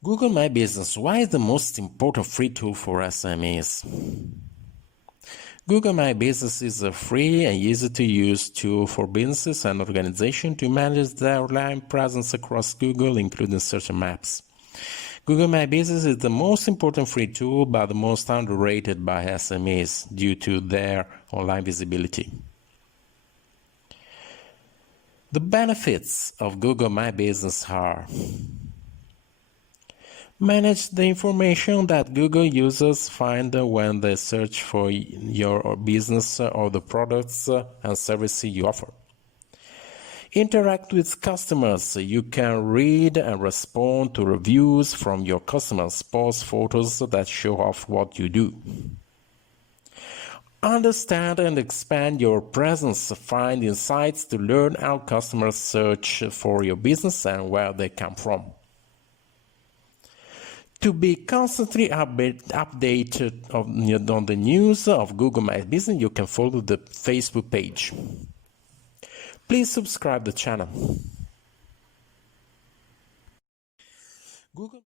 Google My Business. Why is the most important free tool for SMEs? Google My Business is a free and easy-to-use tool for businesses and organizations to manage their online presence across Google, including search and maps. Google My Business is the most important free tool, but the most underrated by SMEs due to their online visibility. The benefits of Google My Business are: manage the information that Google users find when they search for your business or the products and services you offer. Interact with customers. You can read and respond to reviews from your customers, post photos that show off what you do. Understand and expand your presence. Find insights to learn how customers search for your business and where they come from. To be constantly updated on the news of Google My Business, you can follow the Facebook page. Please subscribe the channel. Google